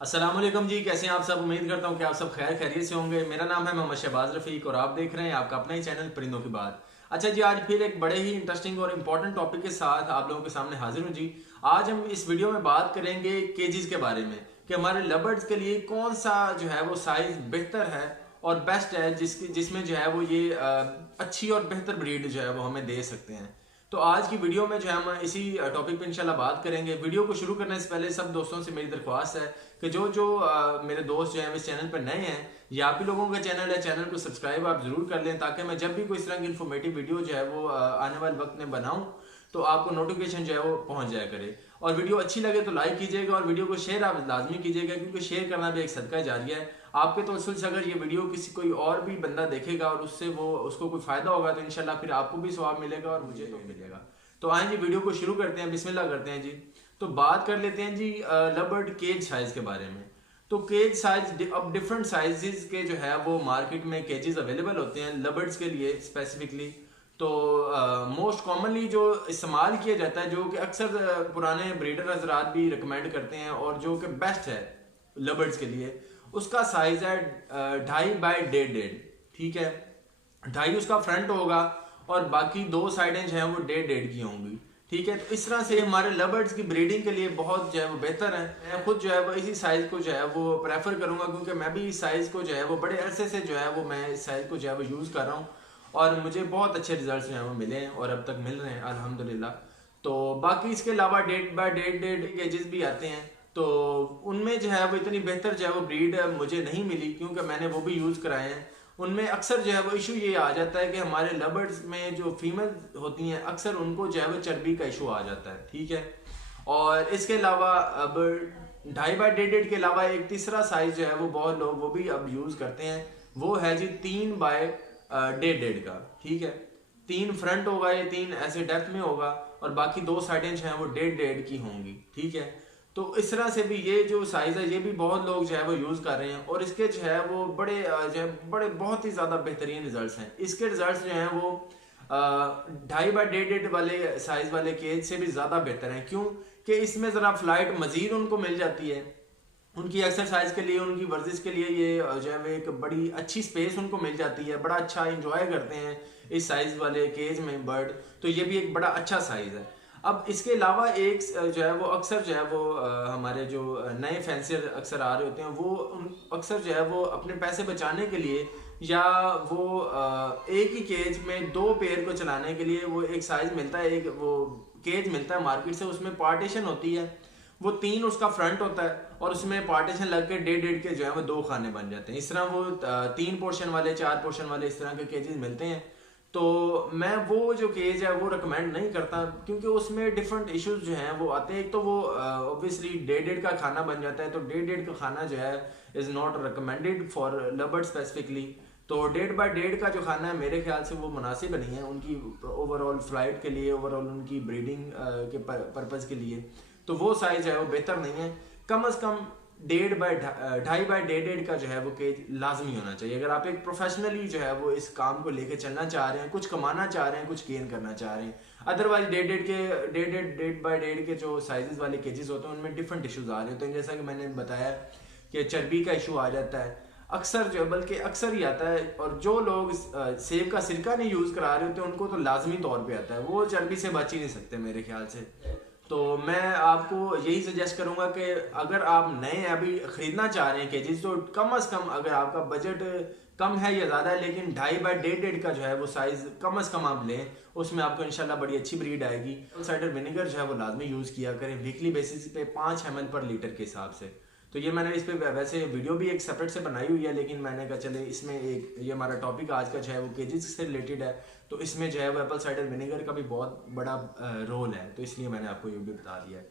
अस्सलाम वालेकुम जी, कैसे हैं आप सब। उम्मीद करता हूं कि आप सब खैर खैरियत से होंगे। मेरा नाम है मोहम्मद शहबाज रफ़ीक और आप देख रहे हैं आपका अपना ही चैनल परिंदों की बात। अच्छा जी, आज फिर एक बड़े ही इंटरेस्टिंग और इम्पोर्टेंट टॉपिक के साथ आप लोगों के सामने हाजिर हूं जी। आज हम इस वीडियो में बात करेंगे केजीज के बारे में कि हमारे लवर्ड्स के लिए कौन सा जो है वो साइज बेहतर है और बेस्ट है, जिसमें जो है वो ये अच्छी और बेहतर ब्रीड जो है वो हमें दे सकते हैं। तो आज की वीडियो में जो है हम इसी टॉपिक पे इंशाल्लाह बात करेंगे। वीडियो को शुरू करने से पहले सब दोस्तों से मेरी दरख्वास्त है कि जो जो मेरे दोस्त जो हैं इस चैनल पर नए हैं या आप ही लोगों का चैनल है, चैनल को सब्सक्राइब आप जरूर कर लें ताकि मैं जब भी कोई इस तरह की इन्फॉर्मेटिव वीडियो जो है वो आने वाले वक्त में बनाऊं तो आपको नोटिफिकेशन जो है वो पहुंच जाया करे। और वीडियो अच्छी लगे तो लाइक कीजिएगा और वीडियो को शेयर आप लाजमी कीजिएगा, क्योंकि शेयर करना भी एक सदका जारिया है। आपके तवज्जुह से अगर ये वीडियो किसी कोई और भी बंदा देखेगा और उसको कोई फायदा होगा तो इंशाल्लाह फिर आपको भी सवाब मिलेगा और मुझे तो मिलेगा। तो आए जी, वीडियो को शुरू करते हैं, बिस्मिल्लाह करते हैं जी। तो बात कर लेते हैं जी लवर्ड केज साइज के बारे में। तो केज साइज, अब डिफरेंट साइजेस के जो है वो मार्केट में केजेस अवेलेबल होते हैं लवर्ड्स के लिए स्पेसिफिकली। तो मोस्ट कॉमनली जो इस्तेमाल किया जाता है, जो कि अक्सर पुराने ब्रीडर हजरात भी रिकमेंड करते हैं और जो कि बेस्ट है लवर्ड्स के लिए, उसका साइज है 2.5 बाय 1.5। ठीक है, 2.5 उसका फ्रंट होगा और बाकी दो साइडें जो है वो 1.5 की होंगी। ठीक है, तो इस तरह से हमारे लवर्ड्स की ब्रीडिंग के लिए बहुत जो है वो बेहतर है। मैं खुद जो है वो इसी साइज को जो है वो प्रेफर करूंगा, क्योंकि मैं भी इस साइज को जो है वो बड़े अरसे से जो है वो मैं इस साइज को जो है वो यूज़ कर रहा हूँ और मुझे बहुत अच्छे रिजल्ट जो है वो मिले हैं और अब तक मिल रहे हैं अल्हम्दुलिल्लाह। तो बाकी इसके अलावा 1.5 बाय 1.5 केजेस भी आते हैं, तो उनमें जो है वो इतनी बेहतर जो है वो ब्रीड मुझे नहीं मिली, क्योंकि मैंने वो भी यूज़ कराए हैं। उनमें अक्सर जो है वो इशू ये आ जाता है कि हमारे लवर्ड्स में जो फीमेल होती हैं अक्सर उनको जो है वो चर्बी का इशू आ जाता है। ठीक है, और इसके अलावा अब 2.5 बाय 1.5 के अलावा एक तीसरा साइज जो है वो बहुत लोग वो भी अब यूज़ करते हैं, वो है जी 3 बाय 1.5 का। ठीक है, 3 फ्रंट होगा, ये 3 ऐसे डेप्थ में होगा और बाकी दो साइडें जो हैं वो 1.5 की होंगी। ठीक है, तो इस तरह से भी ये जो साइज है ये भी बहुत लोग जो है वो यूज़ कर रहे हैं और इसके जो है वो बड़े बहुत ही ज़्यादा बेहतरीन रिजल्ट्स हैं। इसके रिजल्ट्स जो हैं वो 2.5 बाय 1.5 वाले साइज वाले केज से भी ज़्यादा बेहतर हैं। क्यों कि इसमें ज़रा फ्लाइट मज़ीद उनको मिल जाती है, उनकी एक्सरसाइज के लिए, उनकी वर्जिश के लिए ये जो है वो एक बड़ी अच्छी स्पेस उनको मिल जाती है, बड़ा अच्छा इंजॉय करते हैं इस साइज वाले केज में बर्ड। तो ये भी एक बड़ा अच्छा साइज है। अब इसके अलावा एक जो है वो अक्सर जो है वो हमारे जो नए फैंसियर अक्सर आ रहे होते हैं वो अक्सर जो है वो अपने पैसे बचाने के लिए या वो एक ही केज में दो पेयर को चलाने के लिए वो एक साइज मिलता है, एक वो केज मिलता है मार्केट से, उसमें पार्टीशन होती है, वो 3 उसका फ्रंट होता है और उसमें पार्टीशन लग के 1.5 के जो है वो 2 खाने बन जाते हैं। इस तरह वो 3 पोर्शन वाले, 4 पोर्शन वाले इस तरह के केजेस मिलते हैं। तो मैं वो जो केज है वो रिकमेंड नहीं करता, क्योंकि उसमें डिफरेंट इश्यूज जो हैं वो आते हैं। एक तो वो ऑब्वियसली 1.5 का खाना बन जाता है, तो 1.5 का खाना जो है is not recommended for loved specifically. तो 1.5 बाय 1.5 का जो खाना है मेरे ख्याल से वो मुनासिब नहीं है उनकी ओवरऑल फ्लाइट के लिए, ओवरऑल उनकी ब्रीडिंग के पर्पज़ के लिए। तो वो साइज है वो बेहतर नहीं है। कम अज़ कम 2.5 बाय 1.5 का जो है वो केज लाजमी होना चाहिए, अगर आप एक प्रोफेशनली जो है वो इस काम को लेके चलना चाह रहे हैं, कुछ कमाना चाह रहे हैं, कुछ गेन करना चाह रहे हैं। अदरवाइज 1.5 बाय 1.5 के जो साइजेस वाले केजेस होते हैं उनमें डिफरेंट इश्यूज आ रहे होते हैं, जैसा कि मैंने बताया कि चर्बी का इशू आ जाता है अक्सर, जो बल्कि अक्सर ही आता है। और जो लोग सेब का सिरका नहीं यूज़ करा रहे होते हैं उनको तो लाजमी तौर पर आता है, वो चर्बी से बच ही नहीं सकते मेरे ख्याल से। तो मैं आपको यही सजेस्ट करूंगा कि अगर आप नए अभी ख़रीदना चाह रहे हैं केजेस, तो कम अज़ कम अगर आपका बजट कम है या ज़्यादा है, लेकिन 2.5 बाय 1.5 का जो है वो साइज़ कम अज़ कम आप लें, उसमें आपको इंशाल्लाह बड़ी अच्छी ब्रीड आएगी। साइडर विनेगर जो है वो लाजमी यूज़ किया करें वीकली बेसिस पे 5 ml पर लीटर के हिसाब से। तो ये मैंने इस पर वैसे वीडियो भी एक सेपरेट से बनाई हुई है, लेकिन मैंने कहा चले इसमें एक ये हमारा टॉपिक आज का जो है वो केजेस से रिलेटेड है, तो इसमें जो है वो एप्पल साइडर विनेगर का भी बहुत बड़ा रोल है, तो इसलिए मैंने आपको ये भी बता दिया है।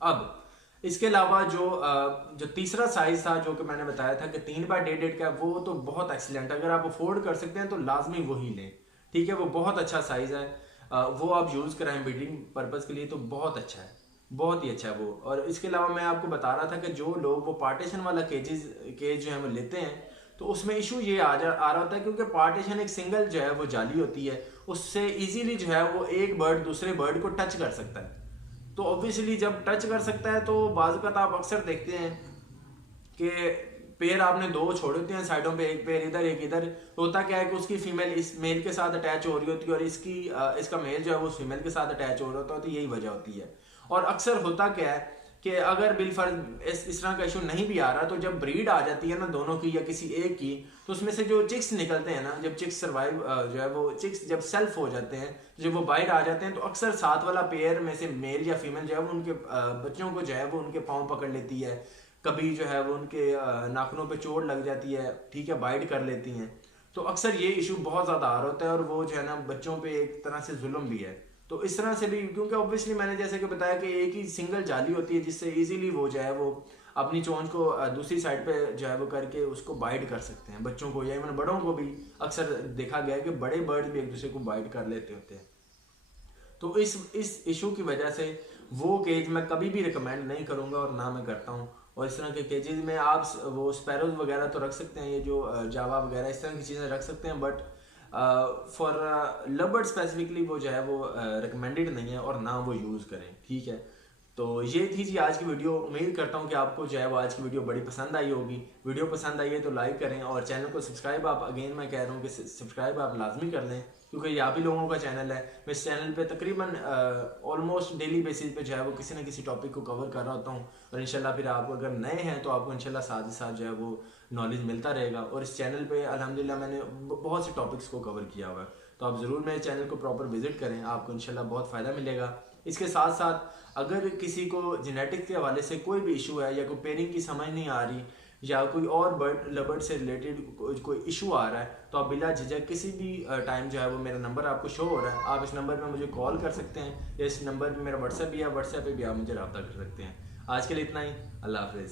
अब इसके अलावा जो तीसरा साइज था जो कि मैंने बताया था कि 3 बाय 1.5 का, वो तो बहुत एक्सीलेंट, अगर आप अफोर्ड कर सकते हैं तो लाजमी वही लें। ठीक है, वो बहुत अच्छा साइज है, वो आप यूज़ कराएं ब्रीडिंग पर्पज़ के लिए तो बहुत अच्छा है, बहुत ही अच्छा है वो। और इसके अलावा मैं आपको बता रहा था कि जो लोग वो पार्टीशन वाला केज जो है वो लेते हैं तो उसमें इशू ये आ रहा होता है, क्योंकि पार्टीशन एक सिंगल जो है वो जाली होती है, उससे इजीली जो है वो एक बर्ड दूसरे बर्ड को टच कर सकता है। तो ऑब्वियसली जब टच कर सकता है तो बाज़ वक़्त आप अक्सर देखते हैं कि पेयर आपने दो छोड़े होते हैं साइडों पे, एक पेयर इधर एक इधर, तो होता क्या है कि उसकी फीमेल इस मेल के साथ अटैच हो रही होती है और इसका मेल जो है वो फीमेल के साथ अटैच हो रहा होता है, तो यही वजह होती है। और अक्सर होता क्या है कि अगर बिलफर्ज इस तरह का इशू नहीं भी आ रहा, तो जब ब्रीड आ जाती है ना दोनों की या किसी एक की, तो उसमें से जो चिक्स निकलते हैं ना, जब चिक्स सर्वाइव जो है वो चिक्स जब सेल्फ हो जाते हैं, तो जब वो बाहर आ जाते हैं, तो अक्सर साथ वाला पेयर में से मेल या फीमेल जो है वो उनके बच्चों को जो है वो उनके पाँव पकड़ लेती है, कभी जो है वो उनके नाखूनों पे चोट लग जाती है, ठीक है, बाइट कर लेती हैं। तो अक्सर ये इशू बहुत ज़्यादा आ रहा होता है और वो जो है ना बच्चों पे एक तरह से जुल्म भी है। तो इस तरह से भी, क्योंकि ऑब्वियसली मैंने जैसे कि बताया कि एक ही सिंगल जाली होती है जिससे इजीली वो जो है वो अपनी चोंच को दूसरी साइड पे जो है वो करके उसको बाइट कर सकते हैं, बच्चों को या इवन बड़ों को भी अक्सर देखा गया है कि बड़े बर्ड भी एक दूसरे को बाइट कर लेते होते हैं। तो इस इशू की वजह से वो केज मैं कभी भी रिकमेंड नहीं करूँगा और ना मैं करता हूँ। और इस तरह के केजेस में आप वो स्पैरोज वगैरह तो रख सकते हैं, ये जो जावा वगैरह इस तरह की चीज़ें रख सकते हैं, बट फॉर लवबर्ड स्पेसिफिकली वो जो है वो रिकमेंडेड नहीं है और ना वो यूज़ करें, ठीक है। तो ये थी जी आज की वीडियो। उम्मीद करता हूँ कि आपको जो है वो आज की वीडियो बड़ी पसंद आई होगी। वीडियो पसंद आई है तो लाइक करें और चैनल को सब्सक्राइब, आप अगेन मैं कह रहा हूँ कि सब्सक्राइब आप लाजमी कर लें, क्योंकि ये आप ही लोगों का चैनल है। मैं इस चैनल पे तकरीबन ऑलमोस्ट डेली बेसिस पे जो है वो किसी न किसी टॉपिक को कवर कर रहा होता हूँ और इंशाल्लाह फिर आप अगर नए हैं तो आपको इंशाल्लाह साथ ही साथ जो है वो नॉलेज मिलता रहेगा। और इस चैनल पे अल्हम्दुलिल्लाह मैंने बहुत से टॉपिक्स को कवर किया हुआ है, तो आप ज़रूर मेरे चैनल को प्रॉपर विजिट करें, आपको इंशाल्लाह बहुत फ़ायदा मिलेगा। इसके साथ साथ अगर किसी को जेनेटिक्स के हवाले से कोई भी इशू है या कोई पेयरिंग की समझ नहीं आ रही या कोई और बर्ड लबर्ड से रिलेटेड कोई इशू आ रहा है, तो आप बिला झिझक किसी भी टाइम जो है वो मेरा नंबर आपको शो हो रहा है, आप इस नंबर पे मुझे कॉल कर सकते हैं या इस नंबर पे मेरा व्हाट्सएप भी है, व्हाट्सएप पे भी आप मुझे रब्ता कर सकते हैं। आज के लिए इतना ही, अल्लाह हाफिज़।